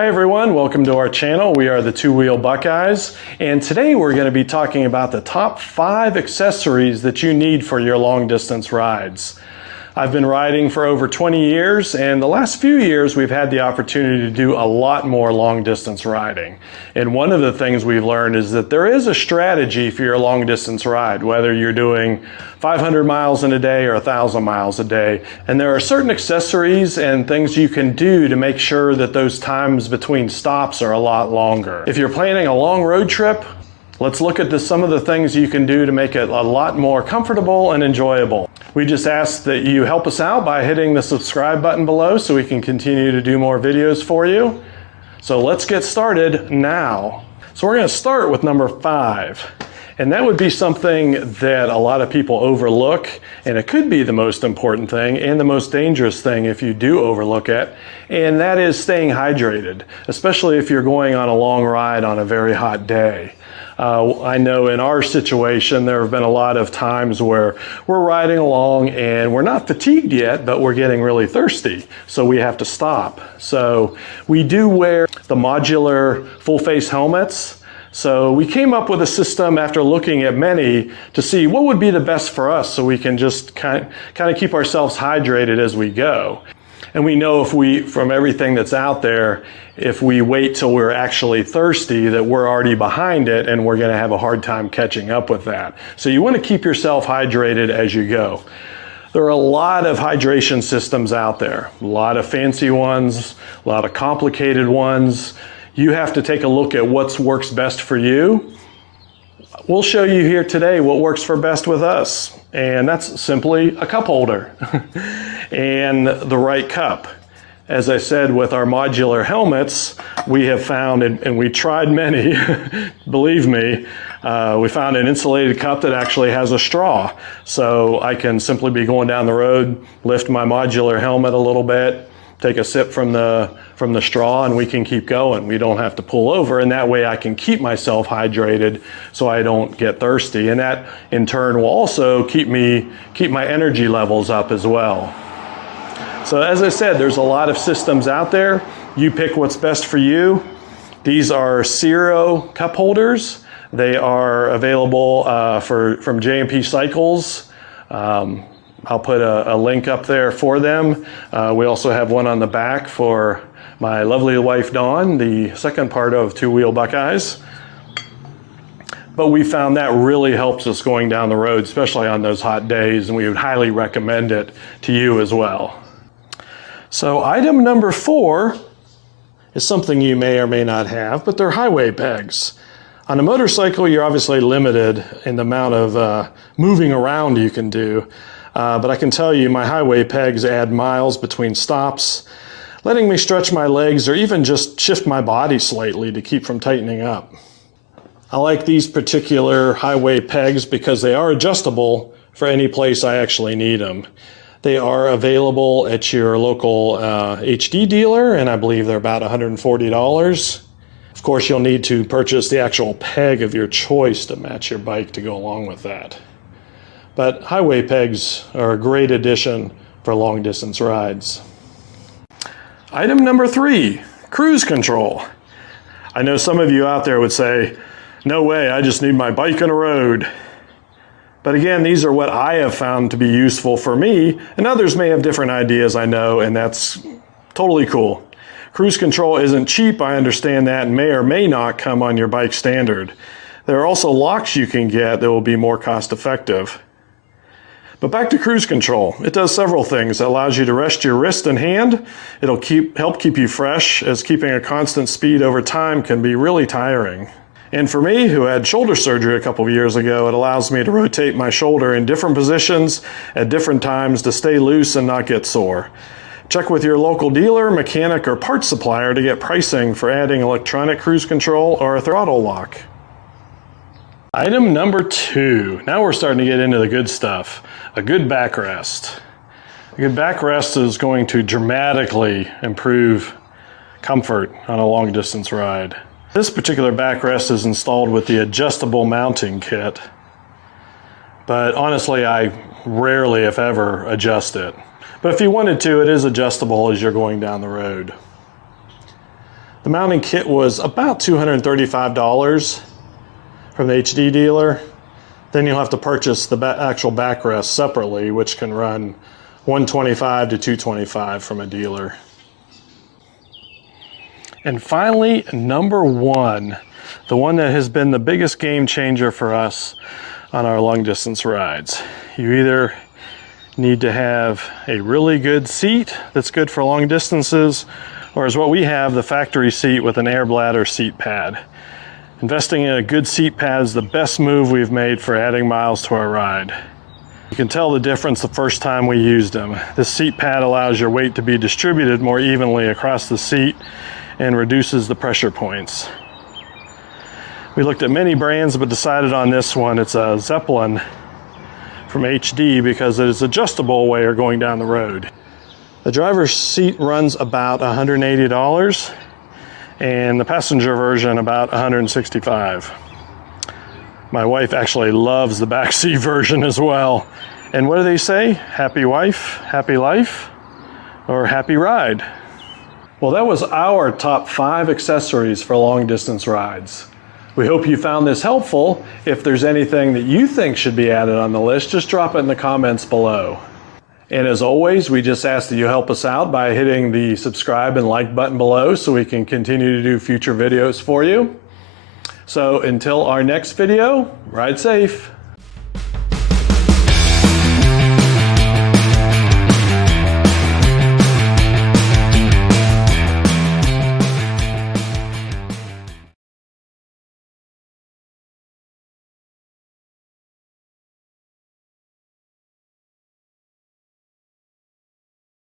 Hi everyone, welcome to our channel. We are the Two Wheel Buckeyes, and today we're going to be talking about the top 5 accessories that you need for your long distance rides. I've been riding for over 20 years, and the last few years we've had the opportunity to do a lot more long distance riding. And one of the things we've learned is that there is a strategy for your long distance ride, whether you're doing 500 miles in a day or 1,000 miles a day. And there are certain accessories and things you can do to make sure that those times between stops are a lot longer. If you're planning a long road trip, let's look at some of the things you can do to make it a lot more comfortable and enjoyable. We just ask that you help us out by hitting the subscribe button below so we can continue to do more videos for you. So let's get started now. So we're going to start with number 5. And that would be something that a lot of people overlook, and it could be the most important thing and the most dangerous thing if you do overlook it, and that is staying hydrated, especially if you're going on a long ride on a very hot day. I know in our situation there have been a lot of times where we're riding along and we're not fatigued yet, but we're getting really thirsty, so we have to stop. So we do wear the modular full face helmets. So we came up with a system after looking at many to see what would be the best for us so we can just kind of keep ourselves hydrated as we go. And we know from everything that's out there, if we wait till we're actually thirsty, that we're already behind it and we're going to have a hard time catching up with that. So you want to keep yourself hydrated as you go. There are a lot of hydration systems out there, a lot of fancy ones, a lot of complicated ones. You have to take a look at what works best for you. We'll show you here today what works for best with us, and that's simply a cup holder and the right cup. As I said, with our modular helmets, we have found, and we tried many, believe me, we found an insulated cup that actually has a straw. So I can simply be going down the road, lift my modular helmet a little bit, take a sip from the straw, and we can keep going. We don't have to pull over, and that way I can keep myself hydrated so I don't get thirsty. And that in turn will also keep my energy levels up as well. So as I said, there's a lot of systems out there. You pick what's best for you. These are Zero cup holders. They are available from J&P Cycles. I'll put a link up there for them. We also have one on the back for my lovely wife Dawn, the second part of Two Wheel Buckeyes. But we found that really helps us going down the road, especially on those hot days, and we would highly recommend it to you as well. So item number 4 is something you may or may not have, but they're highway pegs. On a motorcycle, you're obviously limited in the amount of moving around you can do. But I can tell you my highway pegs add miles between stops, letting me stretch my legs or even just shift my body slightly to keep from tightening up. I like these particular highway pegs because they are adjustable for any place I actually need them. They are available at your local HD dealer, and I believe they're about $140. Of course, you'll need to purchase the actual peg of your choice to match your bike to go along with that. But highway pegs are a great addition for long distance rides. Item number 3, cruise control. I know some of you out there would say, no way, I just need my bike on the road. But again, these are what I have found to be useful for me, and others may have different ideas, I know, and that's totally cool. Cruise control isn't cheap, I understand that, and may or may not come on your bike standard. There are also locks you can get that will be more cost effective. But back to cruise control. It does several things. It allows you to rest your wrist and hand. It'll help keep you fresh, as keeping a constant speed over time can be really tiring. And for me, who had shoulder surgery a couple of years ago, it allows me to rotate my shoulder in different positions at different times to stay loose and not get sore. Check with your local dealer, mechanic, or parts supplier to get pricing for adding electronic cruise control or a throttle lock. Item number 2. Now we're starting to get into the good stuff. A good backrest. A good backrest is going to dramatically improve comfort on a long distance ride. This particular backrest is installed with the adjustable mounting kit, but honestly I rarely, if ever, adjust it. But if you wanted to, it is adjustable as you're going down the road. The mounting kit was about $235 from the HD dealer. Then you'll have to purchase the actual backrest separately, which can run $125 to $225 from a dealer. And finally, number one, the one that has been the biggest game changer for us on our long distance rides. You either need to have a really good seat that's good for long distances, or is what we have, the factory seat with an air bladder seat pad. Investing in a good seat pad is the best move we've made for adding miles to our ride. You can tell the difference the first time we used them. This seat pad allows your weight to be distributed more evenly across the seat and reduces the pressure points. We looked at many brands but decided on this one. It's a Zeppelin from HD because it is adjustable while you're going down the road. The driver's seat runs about $180 and the passenger version about $165. My wife actually loves the back seat version as well. And what do they say? Happy wife, happy life, or happy ride? Well, that was our top 5 accessories for long distance rides. We hope you found this helpful. If there's anything that you think should be added on the list, just drop it in the comments below. And as always, we just ask that you help us out by hitting the subscribe and like button below so we can continue to do future videos for you. So until our next video, ride safe.